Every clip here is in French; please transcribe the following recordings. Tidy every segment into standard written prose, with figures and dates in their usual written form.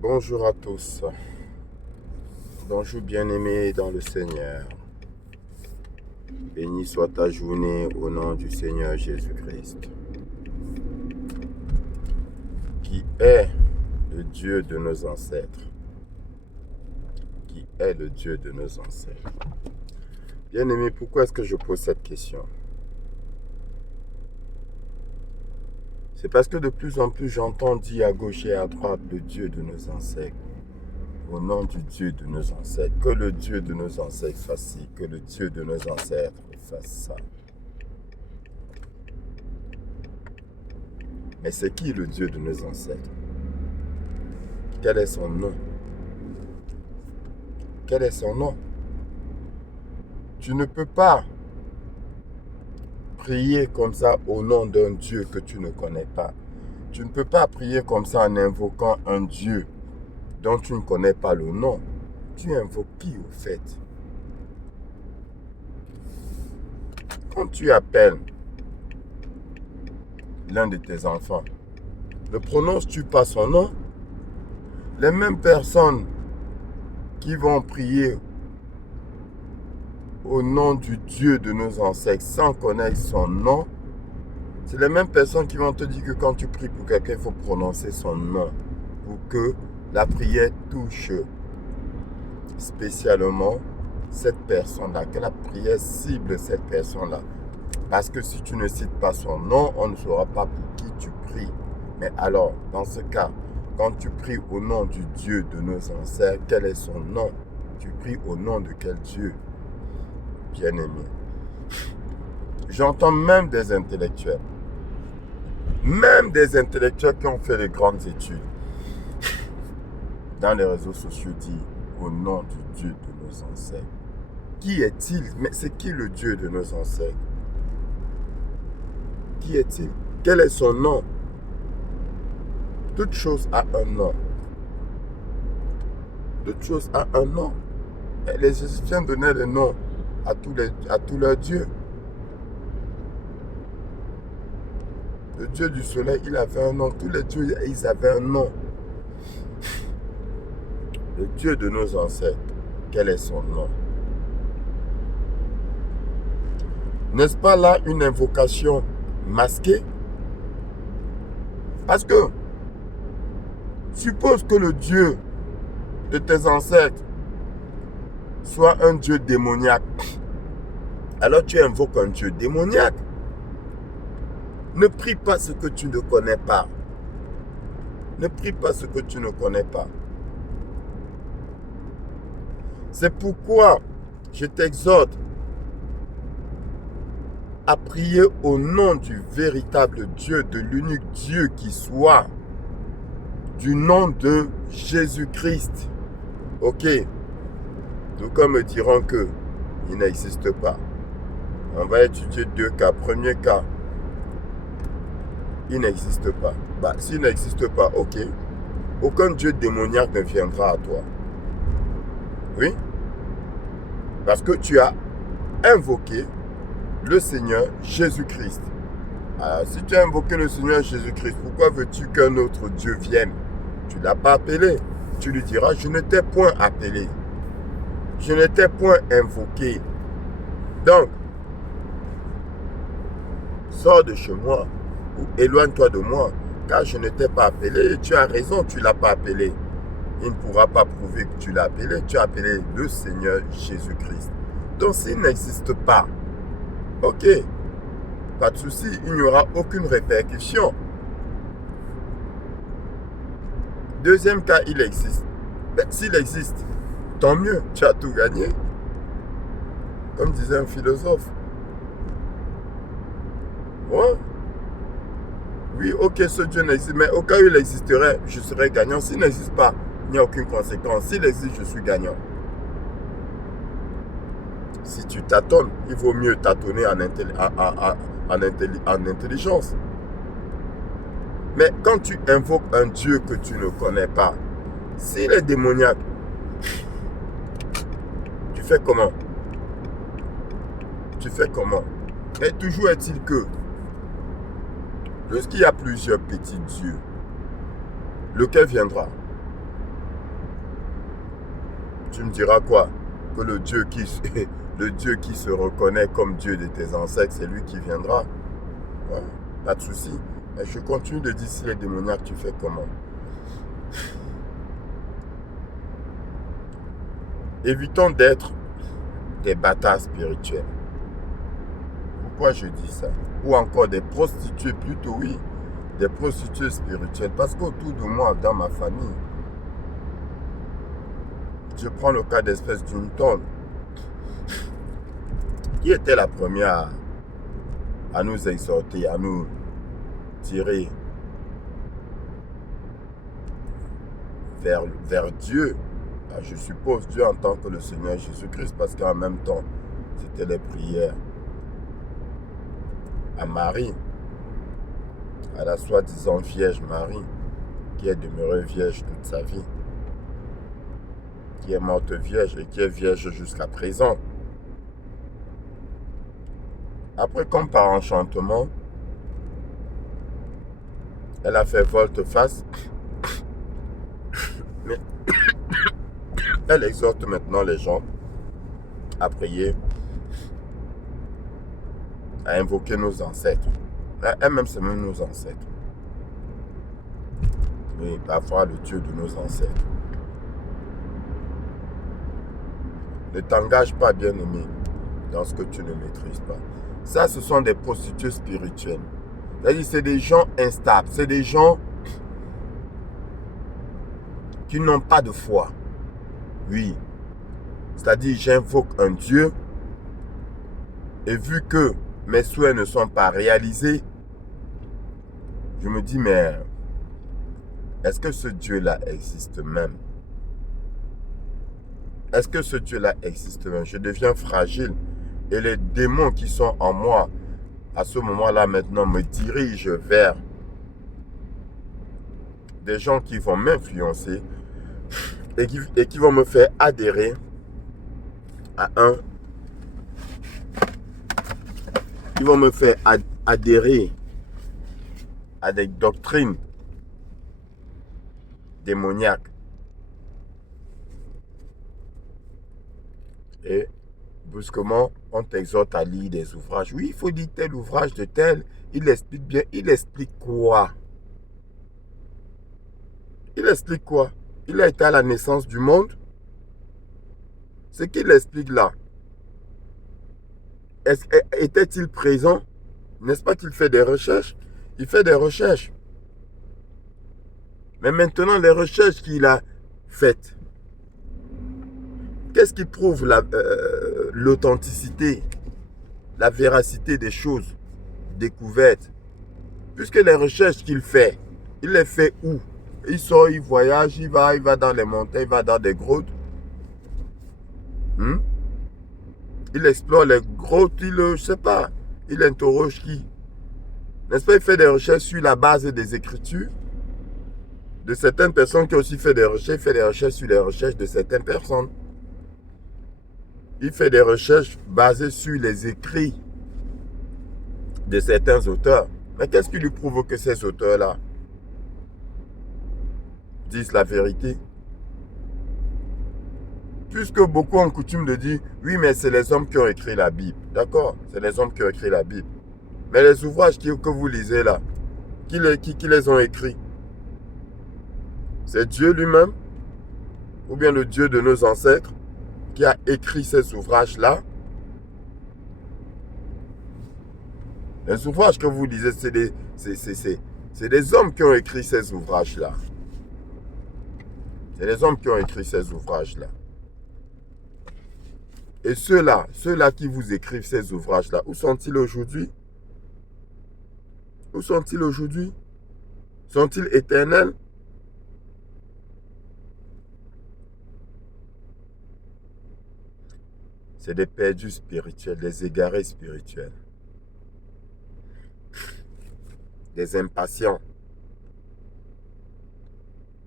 Bonjour à tous. Bonjour bien-aimés dans le Seigneur. Béni soit ta journée au nom du Seigneur Jésus-Christ, qui est le Dieu de nos ancêtres. Qui est le Dieu de nos ancêtres. Bien-aimés, pourquoi est-ce que je pose cette question? C'est parce que de plus en plus j'entends dire à gauche et à droite le Dieu de nos ancêtres. Au nom du Dieu de nos ancêtres. Que le Dieu de nos ancêtres fasse ci, que le Dieu de nos ancêtres fasse ça. Mais c'est qui le Dieu de nos ancêtres? Quel est son nom? Quel est son nom? Tu ne peux pas prier comme ça au nom d'un Dieu que tu ne connais pas. Tu ne peux pas prier comme ça en invoquant un Dieu dont tu ne connais pas le nom. Tu invoques qui au fait? Quand tu appelles l'un de tes enfants, ne prononces-tu pas son nom? Les mêmes personnes qui vont prier au nom du Dieu de nos ancêtres sans connaître son nom, c'est les mêmes personnes qui vont te dire que quand tu pries pour quelqu'un, il faut prononcer son nom pour que la prière touche spécialement cette personne-là, que la prière cible cette personne-là. Parce que si tu ne cites pas son nom, on ne saura pas pour qui tu pries. Mais alors, dans ce cas, quand tu pries au nom du Dieu de nos ancêtres, quel est son nom? Tu pries au nom de quel Dieu? Bien-aimé. J'entends même des intellectuels qui ont fait de grandes études dans les réseaux sociaux dire au nom du Dieu de nos ancêtres. Qui est-il? Mais c'est qui le Dieu de nos ancêtres? Qui est-il? Quel est son nom? Toute chose a un nom. Toute chose a un nom. Et les Égyptiens donnaient le nom à tous leurs dieux. Le Dieu du soleil, il avait un nom. Tous les dieux, ils avaient un nom. Le Dieu de nos ancêtres, quel est son nom? N'est-ce pas là une invocation masquée? Parce que suppose que le Dieu de tes ancêtres soit un Dieu démoniaque. Alors tu invoques un Dieu démoniaque. Ne prie pas ce que tu ne connais pas. Ne prie pas ce que tu ne connais pas. C'est pourquoi je t'exhorte à prier au nom du véritable Dieu, de l'unique Dieu qui soit, du nom de Jésus-Christ. Ok. D'aucuns me diront que il n'existe pas. On va étudier deux cas. Premier cas, il n'existe pas. S'il n'existe pas, ok. Aucun Dieu démoniaque ne viendra à toi. Oui. Parce que tu as invoqué le Seigneur Jésus-Christ. Alors, si tu as invoqué le Seigneur Jésus-Christ, pourquoi veux-tu qu'un autre Dieu vienne? Tu ne l'as pas appelé. Tu lui diras, je ne t'ai point appelé. Je ne t'ai point invoqué. Donc, sors de chez moi ou éloigne-toi de moi, car je ne t'ai pas appelé. Et tu as raison, tu ne l'as pas appelé. Il ne pourra pas prouver que tu l'as appelé. Tu as appelé le Seigneur Jésus-Christ. Donc, s'il n'existe pas, ok, pas de souci, il n'y aura aucune répercussion. Deuxième cas, il existe. S'il existe, tant mieux, tu as tout gagné. Comme disait un philosophe. Ouais. Oui, ok, ce Dieu n'existe, mais au cas où il existerait, je serais gagnant. S'il n'existe pas, il n'y a aucune conséquence. S'il existe, je suis gagnant. Si tu tâtonnes, il vaut mieux tâtonner en intelligence. Mais quand tu invoques un Dieu que tu ne connais pas, s'il est démoniaque, tu fais comment? Tu fais comment? Mais toujours est-il que, puisqu'il y a plusieurs petits dieux, lequel viendra? Tu me diras quoi? Que le Dieu qui se reconnaît comme Dieu de tes ancêtres, c'est lui qui viendra. Ouais, pas de souci. Mais je continue de dire, si les démoniaques, tu fais comment? Évitons d'être des bâtards spirituels. Pourquoi je dis ça? Ou encore des prostituées, plutôt, oui. Des prostituées spirituelles. Parce qu'autour de moi, dans ma famille, je prends le cas d'espèce d'une tonne qui était la première à nous exhorter, à nous tirer vers Dieu. Je suppose Dieu en tant que le Seigneur Jésus-Christ, parce qu'en même temps, c'était les prières à Marie, à la soi-disant Vierge Marie, qui est demeurée vierge toute sa vie, qui est morte vierge et qui est vierge jusqu'à présent. Après, comme par enchantement, elle a fait volte-face, mais elle exhorte maintenant les gens à prier, à invoquer nos ancêtres. Elle-même, c'est même nos ancêtres. Oui, parfois le Dieu de nos ancêtres. Ne t'engage pas, bien-aimé, dans ce que tu ne maîtrises pas. Ça, ce sont des prostituées spirituelles. C'est-à-dire, c'est des gens instables. C'est des gens qui n'ont pas de foi. Oui. C'est-à-dire, j'invoque un Dieu et vu que mes souhaits ne sont pas réalisés, je me dis, mais est-ce que ce Dieu-là existe même? Est-ce que ce Dieu-là existe même? Je deviens fragile et les démons qui sont en moi, à ce moment-là maintenant, me dirigent vers des gens qui vont m'influencer et qui vont me faire adhérer à ils vont me faire adhérer à des doctrines démoniaques. Et brusquement, on t'exhorte à lire des ouvrages. Oui, il faut lire tel ouvrage de tel. Il explique bien. Il explique quoi? Il explique quoi? Il a été à la naissance du monde. Ce qu'il explique là, était-il présent? N'est-ce pas qu'il fait des recherches? Il fait des recherches. Mais maintenant, les recherches qu'il a faites, qu'est-ce qui prouve l'authenticité, la véracité des choses découvertes? Puisque les recherches qu'il fait, il les fait où? Il sort, il voyage, il va dans les montagnes, il va dans des grottes. Il explore les grottes, je ne sais pas, il interroge qui? N'est-ce pas, il fait des recherches sur la base des écritures de certaines personnes qui ont aussi fait des recherches. Il fait des recherches sur les recherches de certaines personnes. Il fait des recherches basées sur les écrits de certains auteurs. Mais qu'est-ce qui lui prouve que ces auteurs-là disent la vérité? Puisque beaucoup ont coutume de dire, oui, mais c'est les hommes qui ont écrit la Bible. D'accord, c'est les hommes qui ont écrit la Bible. Mais les ouvrages que vous lisez là, qui les ont écrits? C'est Dieu lui-même? Ou bien le Dieu de nos ancêtres qui a écrit ces ouvrages-là? Les ouvrages que vous lisez, c'est des hommes qui ont écrit ces ouvrages-là. C'est les hommes qui ont écrit ces ouvrages-là. Et ceux-là qui vous écrivent ces ouvrages-là, où sont-ils aujourd'hui? Où sont-ils aujourd'hui? Sont-ils éternels? C'est des perdus spirituels, des égarés spirituels. Des impatients.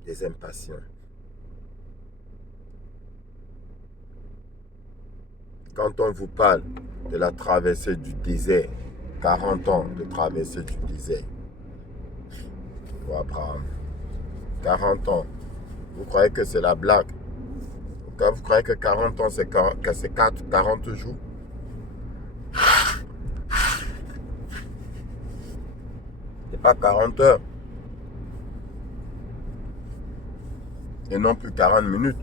Des impatients. Quand on vous parle de la traversée du désert, 40 ans de traversée du désert pour Abraham, 40 ans, vous croyez que c'est la blague? Quand vous croyez que 40 ans, c'est 40 jours. C'est pas 40 heures. Et non plus 40 minutes.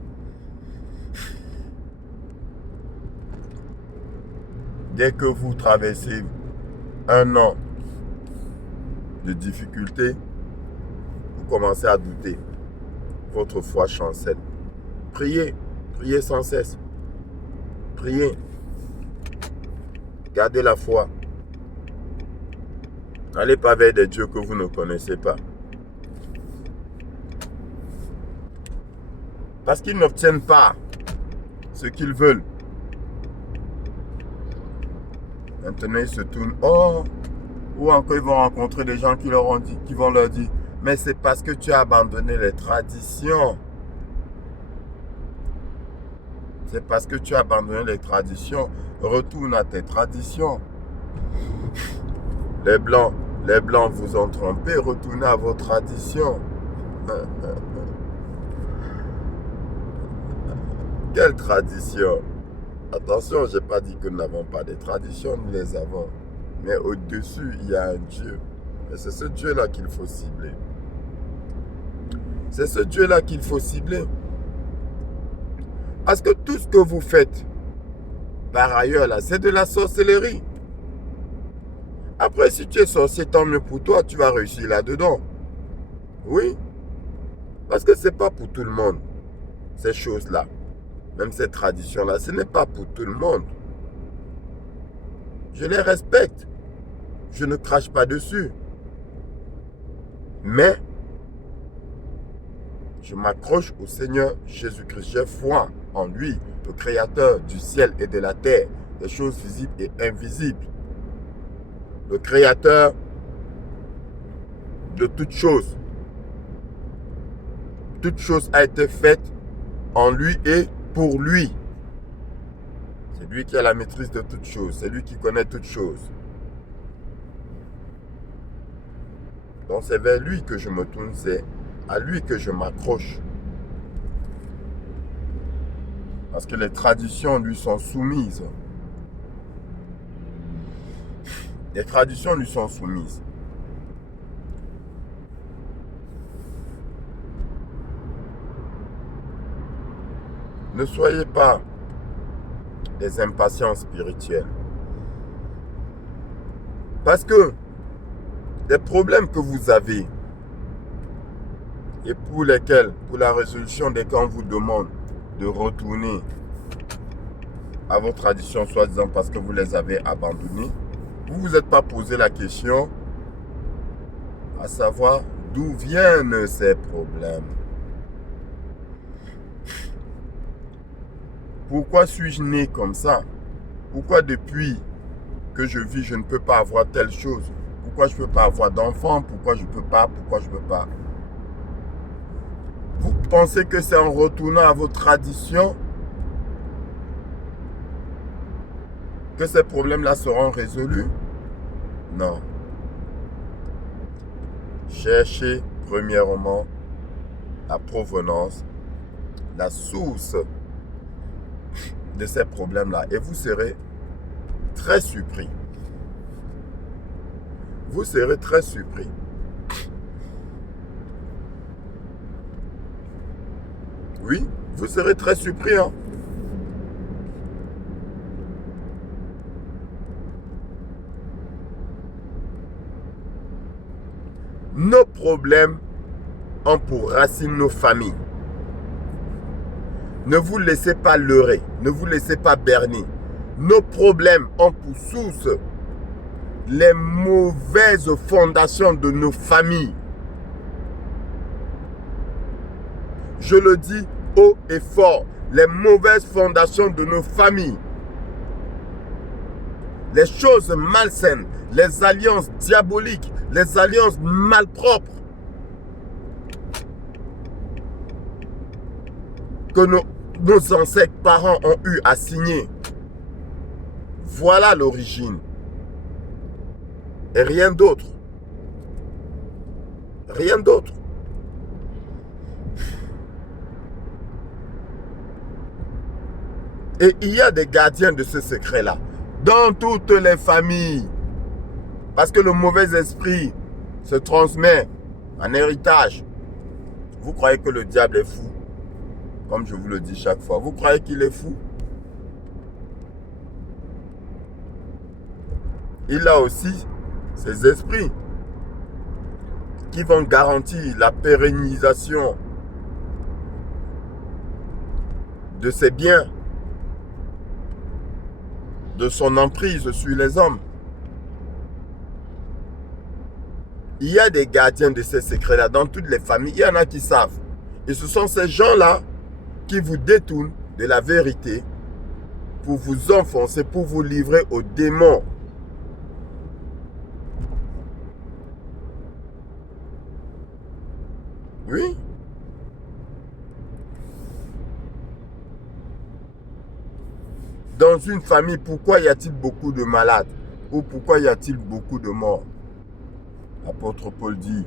Dès que vous traversez un an de difficulté, vous commencez à douter. Votre foi chancelle. Priez, priez sans cesse. Priez. Gardez la foi. N'allez pas vers des dieux que vous ne connaissez pas. Parce qu'ils n'obtiennent pas ce qu'ils veulent. Maintenant, ils se tournent. Oh! Ou encore, ils vont rencontrer des gens qui vont leur dire, mais c'est parce que tu as abandonné les traditions. C'est parce que tu as abandonné les traditions. Retourne à tes traditions. Les Blancs vous ont trompé. Retournez à vos traditions. Quelle tradition? Attention, je n'ai pas dit que nous n'avons pas de traditions, nous les avons. Mais au-dessus, il y a un Dieu. Et c'est ce Dieu-là qu'il faut cibler. C'est ce Dieu-là qu'il faut cibler. Parce que tout ce que vous faites, par ailleurs, là, c'est de la sorcellerie. Après, si tu es sorcier, tant mieux pour toi, tu vas réussir là-dedans. Oui. Parce que ce n'est pas pour tout le monde, ces choses-là. Même ces traditions-là, ce n'est pas pour tout le monde. Je les respecte. Je ne crache pas dessus. Mais, je m'accroche au Seigneur Jésus-Christ. J'ai foi en lui, le Créateur du ciel et de la terre, des choses visibles et invisibles. Le Créateur de toutes choses. Toute chose a été faite en lui et pour lui. C'est lui qui a la maîtrise de toutes choses. C'est lui qui connaît toutes choses. Donc c'est vers lui que je me tourne, c'est à lui que je m'accroche. Parce que les traditions lui sont soumises. Les traditions lui sont soumises. Ne soyez pas des impatients spirituels. Parce que les problèmes que vous avez et pour lesquels, pour la résolution des cas, on vous demande de retourner à vos traditions, soi-disant parce que vous les avez abandonnées, vous ne vous êtes pas posé la question à savoir d'où viennent ces problèmes. Pourquoi suis-je né comme ça? Pourquoi depuis que je vis, je ne peux pas avoir telle chose? Pourquoi je ne peux pas avoir d'enfant? Pourquoi je ne peux pas? Pourquoi je ne peux pas? Vous pensez que c'est en retournant à vos traditions que ces problèmes-là seront résolus? Non. Cherchez premièrement la provenance, la source de ces problèmes-là et vous serez très surpris. Vous serez très surpris. Oui, vous serez très surpris. Hein? Nos problèmes ont pour racine nos familles. Ne vous laissez pas leurrer, ne vous laissez pas berner. Nos problèmes ont pour source les mauvaises fondations de nos familles. Je le dis haut et fort, les mauvaises fondations de nos familles. Les choses malsaines, les alliances diaboliques, les alliances malpropres que nos ancêtres parents ont eu à signer. Voilà l'origine. Et rien d'autre. Rien d'autre. Et il y a des gardiens de ce secret-là. Dans toutes les familles. Parce que le mauvais esprit se transmet en héritage. Vous croyez que le diable est fou? Comme je vous le dis chaque fois. Vous croyez qu'il est fou? Il a aussi ses esprits qui vont garantir la pérennisation de ses biens, de son emprise sur les hommes. Il y a des gardiens de ces secrets-là dans toutes les familles. Il y en a qui savent. Et ce sont ces gens-là qui vous détournent de la vérité pour vous enfoncer, pour vous livrer aux démons. Oui. Dans une famille, pourquoi y a-t-il beaucoup de malades? Ou pourquoi y a-t-il beaucoup de morts? L'apôtre Paul dit,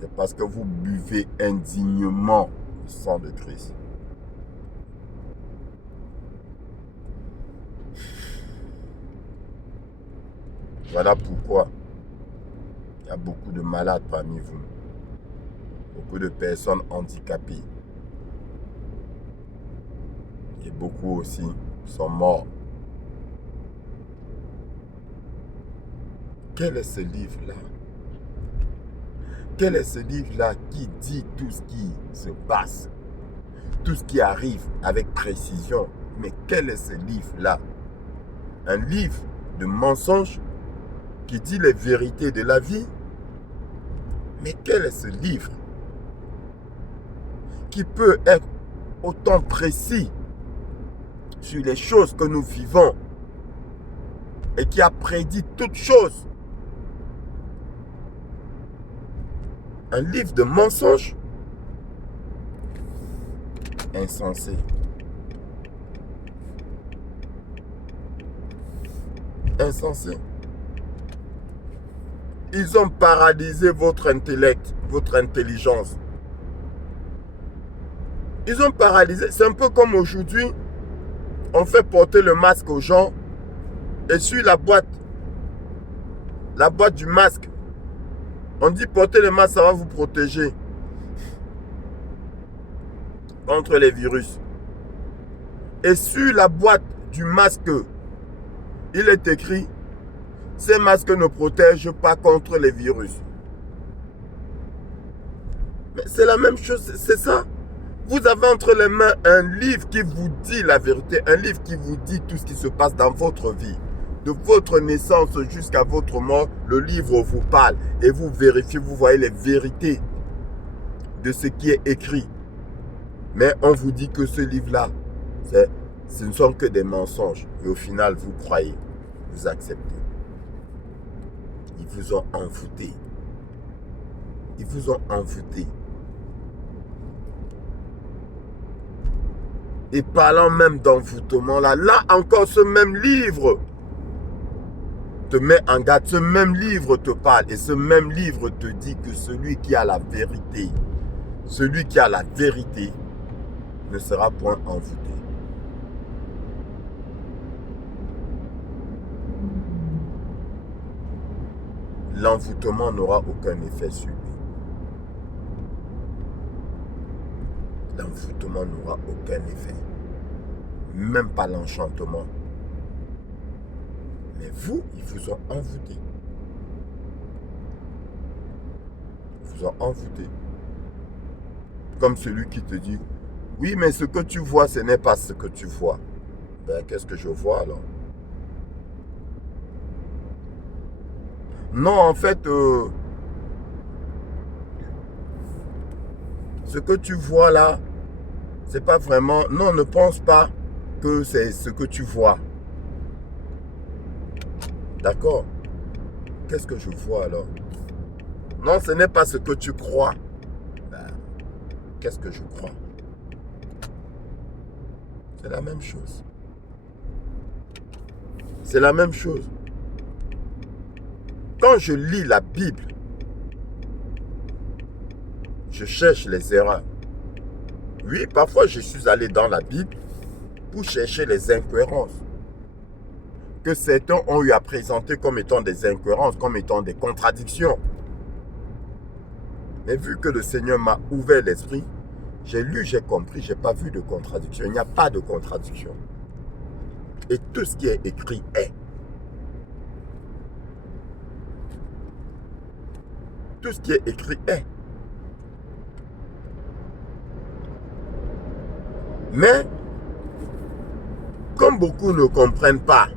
c'est parce que vous buvez indignement le sang de Christ. Voilà pourquoi il y a beaucoup de malades parmi vous. Beaucoup de personnes handicapées. Et beaucoup aussi sont morts. Quel est ce livre-là? Quel est ce livre-là qui dit tout ce qui se passe? Tout ce qui arrive avec précision. Mais quel est ce livre-là? Un livre de mensonges qui dit les vérités de la vie? Mais quel est ce livre qui peut être autant précis sur les choses que nous vivons et qui a prédit toutes choses? Un livre de mensonges? Insensé. Insensé. Ils ont paralysé votre intellect, votre intelligence. Ils ont paralysé. C'est un peu comme aujourd'hui, on fait porter le masque aux gens et sur la boîte du masque, on dit porter le masque, ça va vous protéger contre les virus. Et sur la boîte du masque, il est écrit, ces masques ne protègent pas contre les virus. Mais c'est la même chose, c'est ça. Vous avez entre les mains un livre qui vous dit la vérité, un livre qui vous dit tout ce qui se passe dans votre vie. De votre naissance jusqu'à votre mort, le livre vous parle et vous vérifiez, vous voyez les vérités de ce qui est écrit. Mais on vous dit que ce livre-là, ce ne sont que des mensonges. Et au final, vous croyez, vous acceptez. Ils vous ont envoûté. Ils vous ont envoûté. Et parlant même d'envoûtement, là encore ce même livre te met en garde, ce même livre te parle et ce même livre te dit que celui qui a la vérité ne sera point envoûté. L'envoûtement n'aura aucun effet sur lui. L'envoûtement n'aura aucun effet. Même pas l'enchantement. Mais vous, ils vous ont envoûté. Ils vous ont envoûté. Comme celui qui te dit, oui, mais ce que tu vois, ce n'est pas ce que tu vois. Ben, qu'est-ce que je vois alors? Non, en fait, ce que tu vois là, c'est pas vraiment... Non, ne pense pas que c'est ce que tu vois. D'accord? Qu'est-ce que je vois alors? Non, ce n'est pas ce que tu crois. Ben, qu'est-ce que je crois? C'est la même chose. C'est la même chose. Quand je lis la Bible, je cherche les erreurs. Oui, parfois je suis allé dans la Bible pour chercher les incohérences que certains ont eu à présenter comme étant des incohérences, comme étant des contradictions. Mais vu que le Seigneur m'a ouvert l'esprit, j'ai lu, j'ai compris, je n'ai pas vu de contradiction. Il n'y a pas de contradiction. Et tout ce qui est écrit est. Tout ce qui est écrit est. Mais, comme beaucoup ne comprennent pas,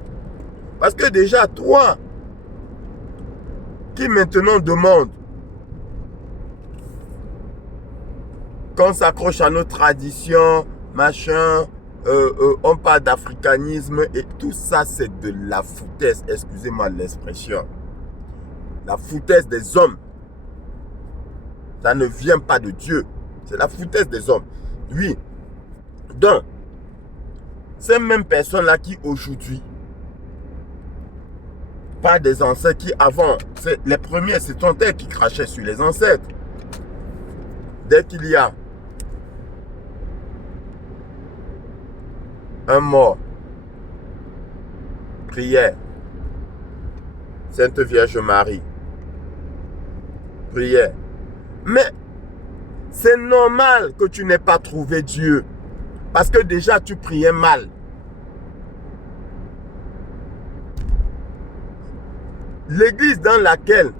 parce que déjà toi, qui maintenant demande qu'on s'accroche à nos traditions, machin, on parle d'africanisme et tout ça c'est de la foutaise, excusez-moi l'expression. La foutaise des hommes. Ça ne vient pas de Dieu. C'est la foutaise des hommes. Oui. Donc, ces mêmes personnes-là qui aujourd'hui parlent des ancêtres qui avant, les premiers, c'est ton père qui crachait sur les ancêtres. Dès qu'il y a un mort, prière, Sainte Vierge Marie, prière. Mais c'est normal que tu n'aies pas trouvé Dieu. Parce que déjà tu priais mal. L'église dans laquelle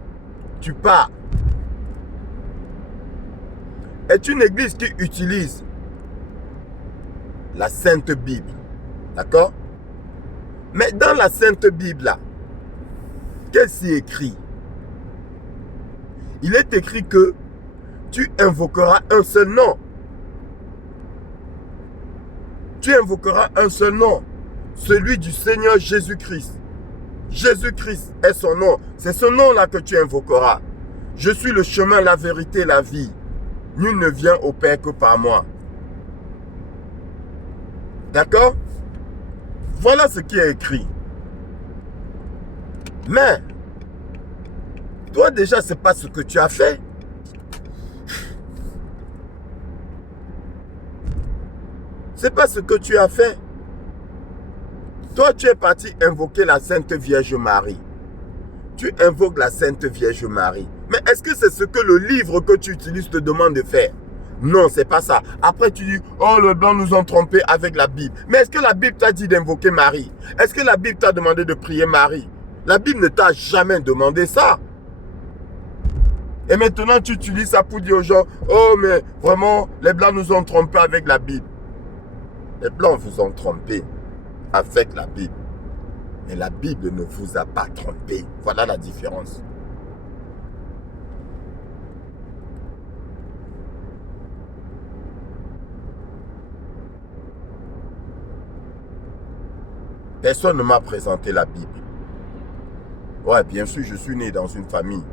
tu pars est une église qui utilise la Sainte Bible. D'accord? Mais dans la Sainte Bible là, qu'est-ce qui est écrit? Il est écrit que tu invoqueras un seul nom. Tu invoqueras un seul nom, celui du Seigneur Jésus-Christ. Jésus-Christ est son nom. C'est ce nom-là que tu invoqueras. Je suis le chemin, la vérité, la vie. Nul ne vient au Père que par moi. D'accord? Voilà ce qui est écrit. Mais, toi déjà, ce n'est pas ce que tu as fait. C'est pas ce que tu as fait. Toi, tu es parti invoquer la Sainte Vierge Marie. Tu invoques la Sainte Vierge Marie. Mais est-ce que c'est ce que le livre que tu utilises te demande de faire? Non, c'est pas ça. Après, tu dis, oh, les Blancs nous ont trompés avec la Bible. Mais est-ce que la Bible t'a dit d'invoquer Marie? Est-ce que la Bible t'a demandé de prier Marie? La Bible ne t'a jamais demandé ça. Et maintenant, tu utilises ça pour dire aux gens, oh, mais vraiment, les Blancs nous ont trompés avec la Bible. Les Blancs vous ont trompé avec la Bible. Mais la Bible ne vous a pas trompé. Voilà la différence. Personne ne m'a présenté la Bible. Ouais, bien sûr, je suis né dans une famille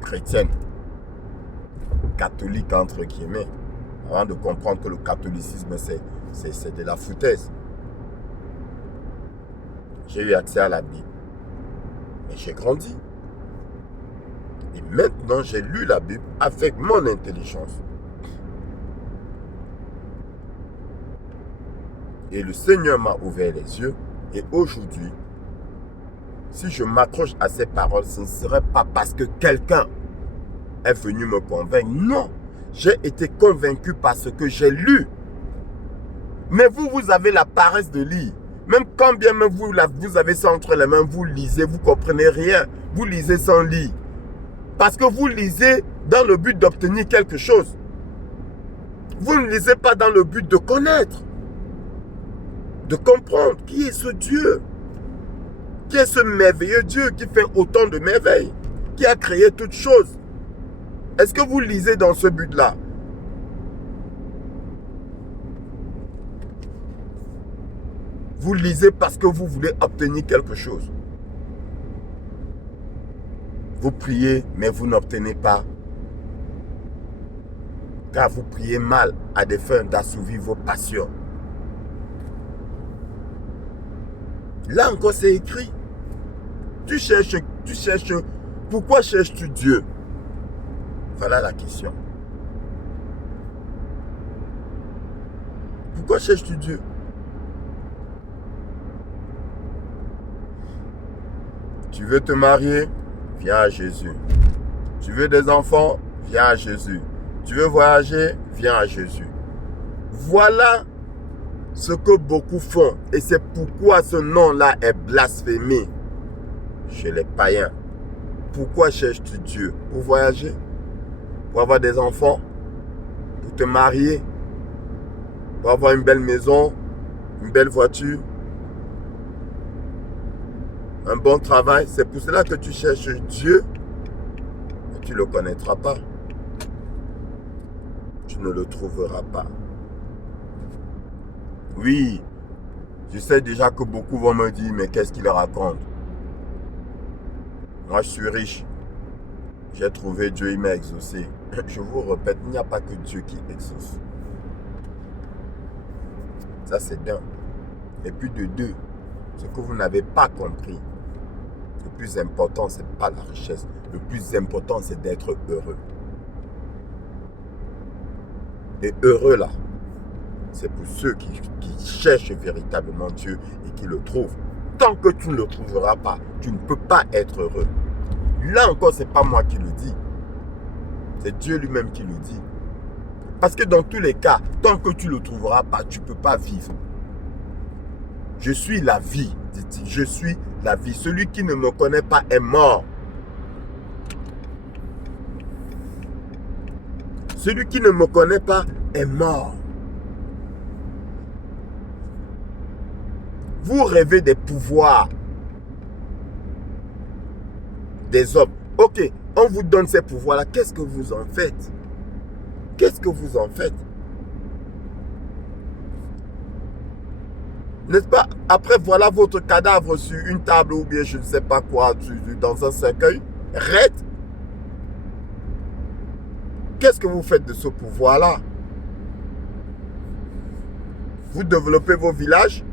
chrétienne, catholique entre guillemets, avant de comprendre que le catholicisme, c'est de la foutaise. J'ai eu accès à la Bible. Mais j'ai grandi. Et maintenant, j'ai lu la Bible avec mon intelligence. Et le Seigneur m'a ouvert les yeux. Et aujourd'hui, si je m'accroche à ces paroles, ce ne serait pas parce que quelqu'un est venu me convaincre. Non, j'ai été convaincu parce que j'ai lu. Mais vous avez la paresse de lire. Même quand bien même vous avez ça entre les mains, vous lisez, vous ne comprenez rien. Vous lisez sans lire. Parce que vous lisez dans le but d'obtenir quelque chose. Vous ne lisez pas dans le but de connaître. De comprendre qui est ce Dieu. Qui est ce merveilleux Dieu qui fait autant de merveilles. Qui a créé toutes choses. Est-ce que vous lisez dans ce but-là? Vous lisez parce que vous voulez obtenir quelque chose. Vous priez, mais vous n'obtenez pas. Car vous priez mal à des fins d'assouvir vos passions. Là encore, c'est écrit. Tu cherches. Pourquoi cherches-tu Dieu? Voilà la question. Pourquoi cherches-tu Dieu? Tu veux te marier? Viens à Jésus. Tu veux des enfants? Viens à Jésus. Tu veux voyager? Viens à Jésus. Voilà ce que beaucoup font. Et c'est pourquoi ce nom-là est blasphémé chez les païens. Pourquoi cherches-tu Dieu? Pour voyager? Pour avoir des enfants? Pour te marier? Pour avoir une belle maison? Une belle voiture? Un bon travail? C'est pour cela que tu cherches Dieu? Mais tu ne le connaîtras pas. Tu ne le trouveras pas. Oui, je sais déjà que beaucoup vont me dire, mais qu'est-ce qu'il raconte? Moi, je suis riche. J'ai trouvé Dieu, il m'a exaucé. Je vous répète, il n'y a pas que Dieu qui exauce. Ça, c'est d'un. Et puis de deux, ce que vous n'avez pas compris, le plus important, ce n'est pas la richesse. Le plus important, c'est d'être heureux. Et heureux, là, c'est pour ceux qui cherchent véritablement Dieu et qui le trouvent. Tant que tu ne le trouveras pas, tu ne peux pas être heureux. Là encore, ce n'est pas moi qui le dis. C'est Dieu lui-même qui le dit. Parce que dans tous les cas, tant que tu ne le trouveras pas, tu ne peux pas vivre. Je suis la vie, dit-il. Je suis la vie. Celui qui ne me connaît pas est mort. Celui qui ne me connaît pas est mort. Vous rêvez des pouvoirs des hommes. Ok, on vous donne ces pouvoirs-là. Qu'est-ce que vous en faites? Qu'est-ce que vous en faites? N'est-ce pas? Après, voilà votre cadavre sur une table ou bien je ne sais pas quoi, dans un cercueil. Raide. Qu'est-ce que vous faites de ce pouvoir-là? Vous développez vos villages.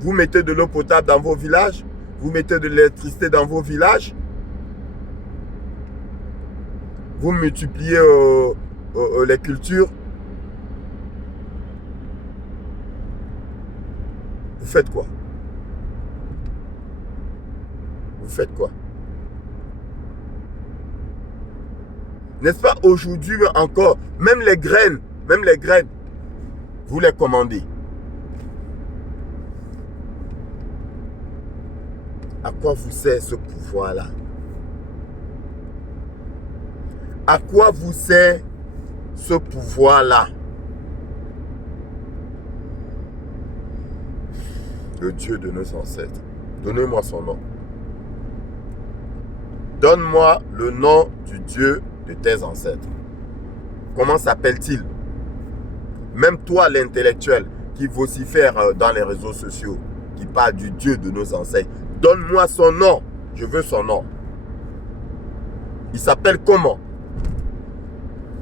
Vous mettez de l'eau potable dans vos villages. Vous mettez de l'électricité dans vos villages. Vous multipliez les cultures. Vous faites quoi? Vous faites quoi? N'est-ce pas aujourd'hui encore, même les graines, vous les commandez. À quoi vous sert ce pouvoir-là? À quoi vous sert ce pouvoir-là? Le Dieu de nos ancêtres. Donnez-moi son nom. Donne-moi le nom du Dieu de tes ancêtres. Comment s'appelle-t-il? Même toi, l'intellectuel, qui vocifère dans les réseaux sociaux, qui parle du Dieu de nos ancêtres, donne-moi son nom. Je veux son nom. Il s'appelle comment?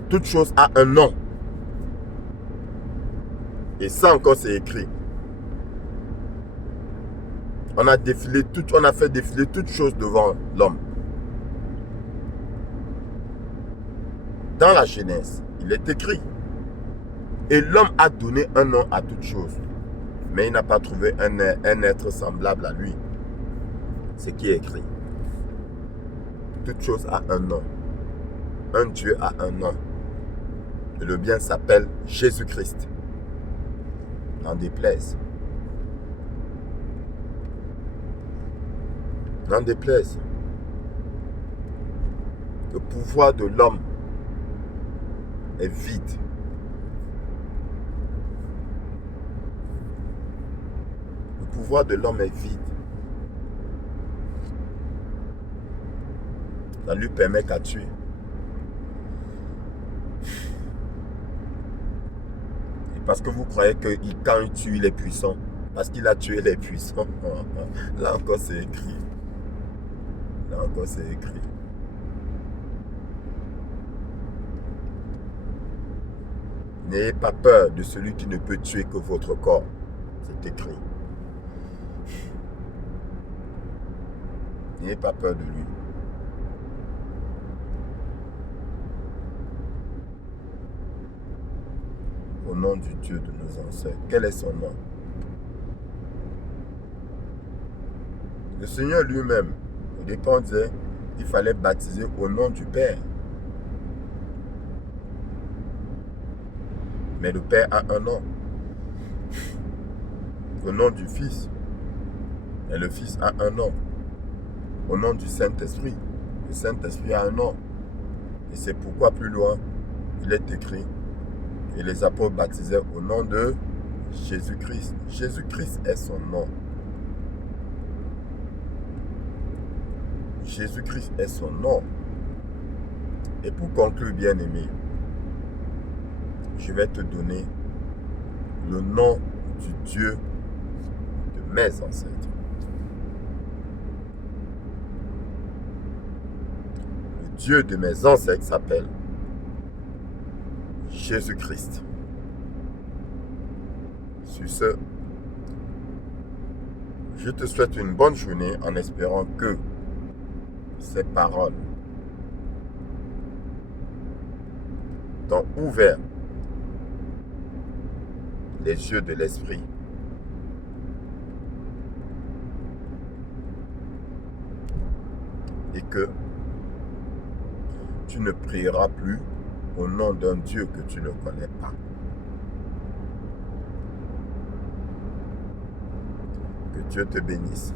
Toute chose a un nom. Et ça encore, c'est écrit. On a fait défiler toutes choses devant l'homme. Dans la Genèse, il est écrit. Et l'homme a donné un nom à toutes choses. Mais il n'a pas trouvé un être semblable à lui. C'est qui est écrit. Toute chose a un nom. Un Dieu a un nom. Et le bien s'appelle Jésus-Christ. N'en déplaise. N'en déplaise. Le pouvoir de l'homme est vide. Le pouvoir de l'homme est vide. Ça lui permet qu'à tuer. Et parce que vous croyez que quand il tue, il est puissant. Parce qu'il a tué les puissants. Là encore, c'est écrit. Là encore, c'est écrit. N'ayez pas peur de celui qui ne peut tuer que votre corps. C'est écrit. N'ayez pas peur de lui. au nom du Dieu de nos ancêtres. Quel est son nom? Le Seigneur lui-même, au départ, disait qu'il fallait baptiser au nom du Père. Mais le Père a un nom. Au nom du Fils. Et le Fils a un nom. Au nom du Saint-Esprit. Le Saint-Esprit a un nom. Et c'est pourquoi plus loin, il est écrit, et les apôtres baptisaient au nom de Jésus-Christ. Jésus-Christ est son nom. Jésus-Christ est son nom. Et pour conclure, bien-aimé, je vais te donner le nom du Dieu de mes ancêtres. Le Dieu de mes ancêtres s'appelle Jésus-Christ. Sur ce, je te souhaite une bonne journée en espérant que ces paroles t'ont ouvert les yeux de l'esprit et que tu ne prieras plus au nom d'un Dieu que tu ne connais pas. Que Dieu te bénisse.